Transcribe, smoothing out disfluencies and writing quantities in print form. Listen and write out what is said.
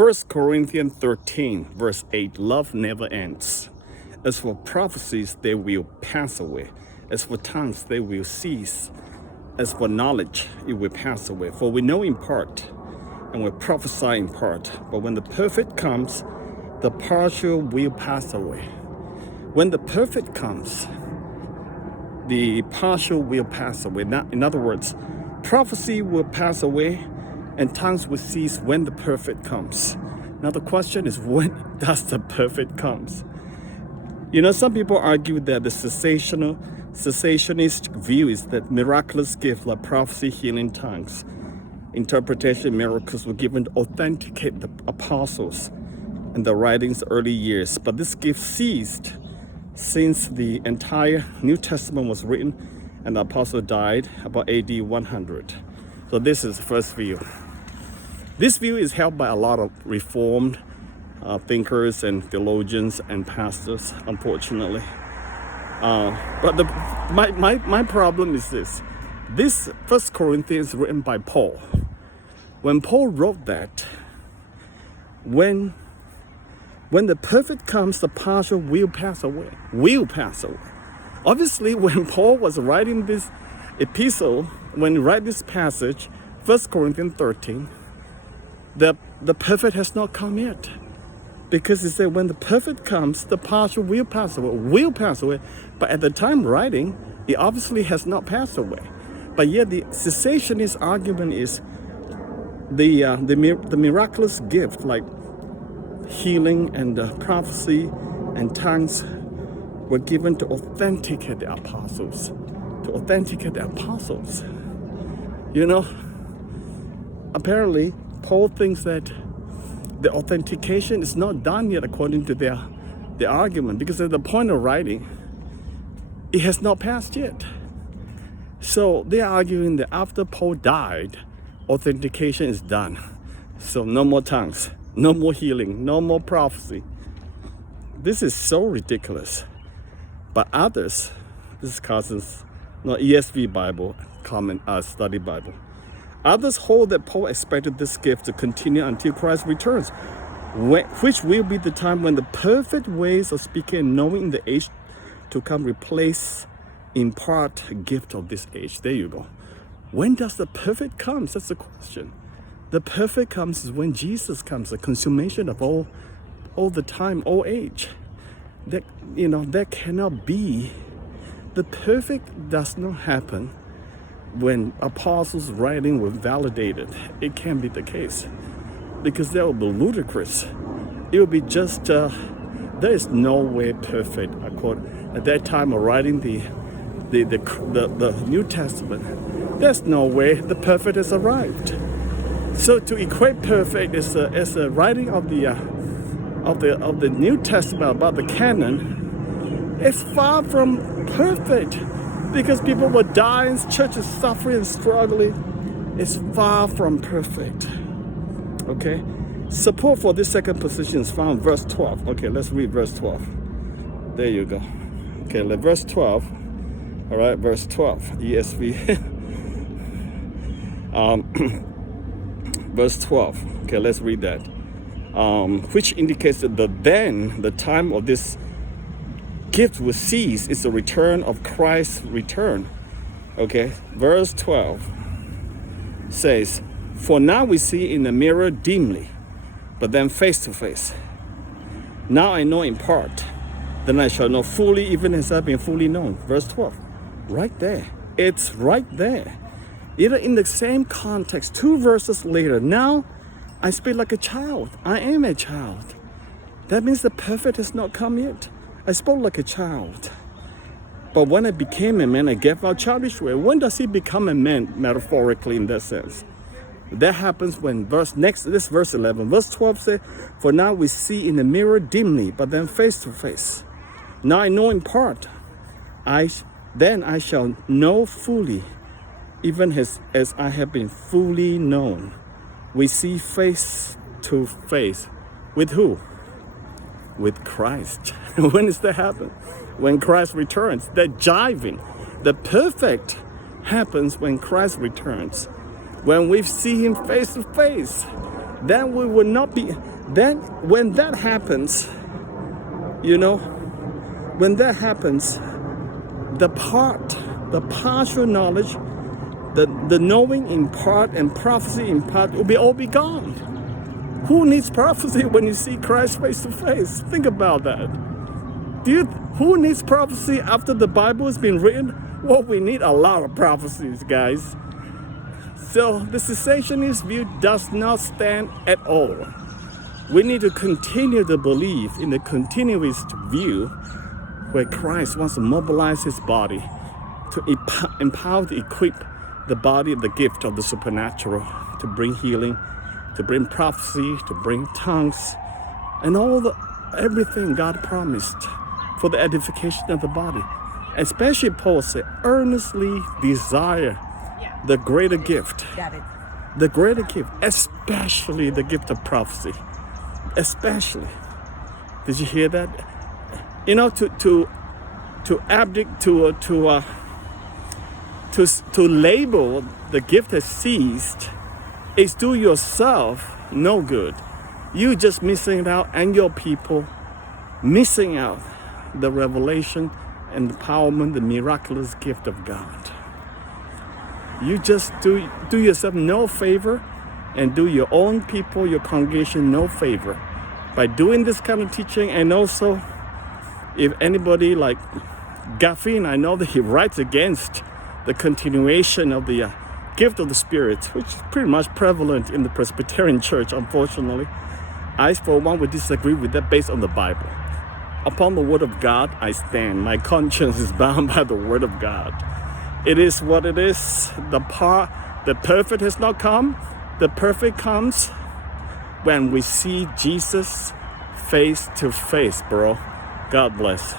1 Corinthians 13, verse 8, love never ends. As for prophecies, they will pass away. As for tongues, they will cease. As for knowledge, it will pass away. For we know in part, and we prophesy in part. But when the perfect comes, the partial will pass away. When the perfect comes, the partial will pass away. In other words, prophecy will pass away and tongues will cease when the perfect comes. Now the question is, when does the perfect comes? You know, some people argue that the cessationist view is that miraculous gifts like prophecy, healing, tongues, interpretation, miracles were given to authenticate the apostles and the writings early years. But this gift ceased since the entire New Testament was written and the apostle died about AD 100. So this is the first view. This view is held by a lot of Reformed thinkers and theologians and pastors, unfortunately. But my problem is this. This 1 Corinthians is written by Paul. When Paul wrote that, when the perfect comes, the partial will pass away. Will pass away. Obviously, when Paul was writing this epistle, when he wrote this passage, 1 Corinthians 13, the perfect has not come yet. Because he said when the perfect comes, the partial will pass away. But at the time writing, it obviously has not passed away. But yet the cessationist argument is the miraculous gift like healing and prophecy and tongues were given to authenticate the apostles. You know, apparently Paul thinks that the authentication is not done yet according to their argument, because at the point of writing, it has not passed yet. So they're arguing that after Paul died, authentication is done. So no more tongues, no more healing, no more prophecy. This is so ridiculous. But others, this is Carson's ESV Bible, Common Study Bible. Others hold that Paul expected this gift to continue until Christ returns, which will be the time when the perfect ways of speaking and knowing in the age to come replace in part a gift of this age. There you go. When does the perfect come? That's the question. The perfect comes is when Jesus comes, the consummation of all the time, all age. That cannot be. The perfect does not happen when apostles' writing were validated. It can't be the case, because that would be ludicrous. It would be just there is no way perfect at that time of writing the New Testament. There's no way the perfect has arrived. So to equate perfect as a writing of the New Testament about the canon, it's far from perfect. Because people were dying, churches suffering and struggling. It's far from perfect. Okay? Support for this second position is found in verse 12. Okay, let's read verse 12. There you go. Okay, verse 12. All right, verse 12, ESV. Verse 12. Okay, let's read that. Which indicates that the time of this gift will cease. It's the return of Christ's return. Okay, verse 12 says, for now we see in a mirror dimly, but then face to face. Now I know in part, then I shall know fully, even as I've been fully known. Verse 12, right there. It's right there. Either in the same context, 2 verses later, now I speak like a child. I am a child. That means the perfect has not come yet. I spoke like a child. But when I became a man, I gave out childish way. When does he become a man, metaphorically, in that sense? That happens when verse 11. Verse 12 says, for now we see in the mirror dimly, but then face to face. Now I know in part. Then I shall know fully, even as I have been fully known. We see face to face. With who? With Christ. When does that happen? When Christ returns. That jiving, the perfect happens when Christ returns. When we see him face to face. then we will not be, then when that happens, when that happens, the partial knowledge, the knowing in part and prophecy in part will all be gone. Who needs prophecy when you see Christ face to face? Think about that. Who needs prophecy after the Bible has been written? Well, we need a lot of prophecies, guys. So the cessationist view does not stand at all. We need to continue to believe in the continuist view where Christ wants to mobilize his body to empower, to equip the body of the gift of the supernatural, to bring healing, to bring prophecy, to bring tongues, and everything God promised for the edification of the body. Especially Paul said, earnestly desire the greater gift. The greater gift, especially the gift of prophecy. Especially. Did you hear that? To label the gift as ceased is do yourself no good. You just missing out, and your people missing out the revelation and empowerment, the miraculous gift of God. You just do yourself no favor and do your own people, your congregation, no favor by doing this kind of teaching. And also, if anybody like Gaffin, I know that he writes against the continuation of the gift of the Spirit, which is pretty much prevalent in the Presbyterian Church, unfortunately. I, for one, would disagree with that based on the Bible. Upon the Word of God, I stand. My conscience is bound by the Word of God. It is what it is. The perfect has not come. The perfect comes when we see Jesus face to face, bro. God bless.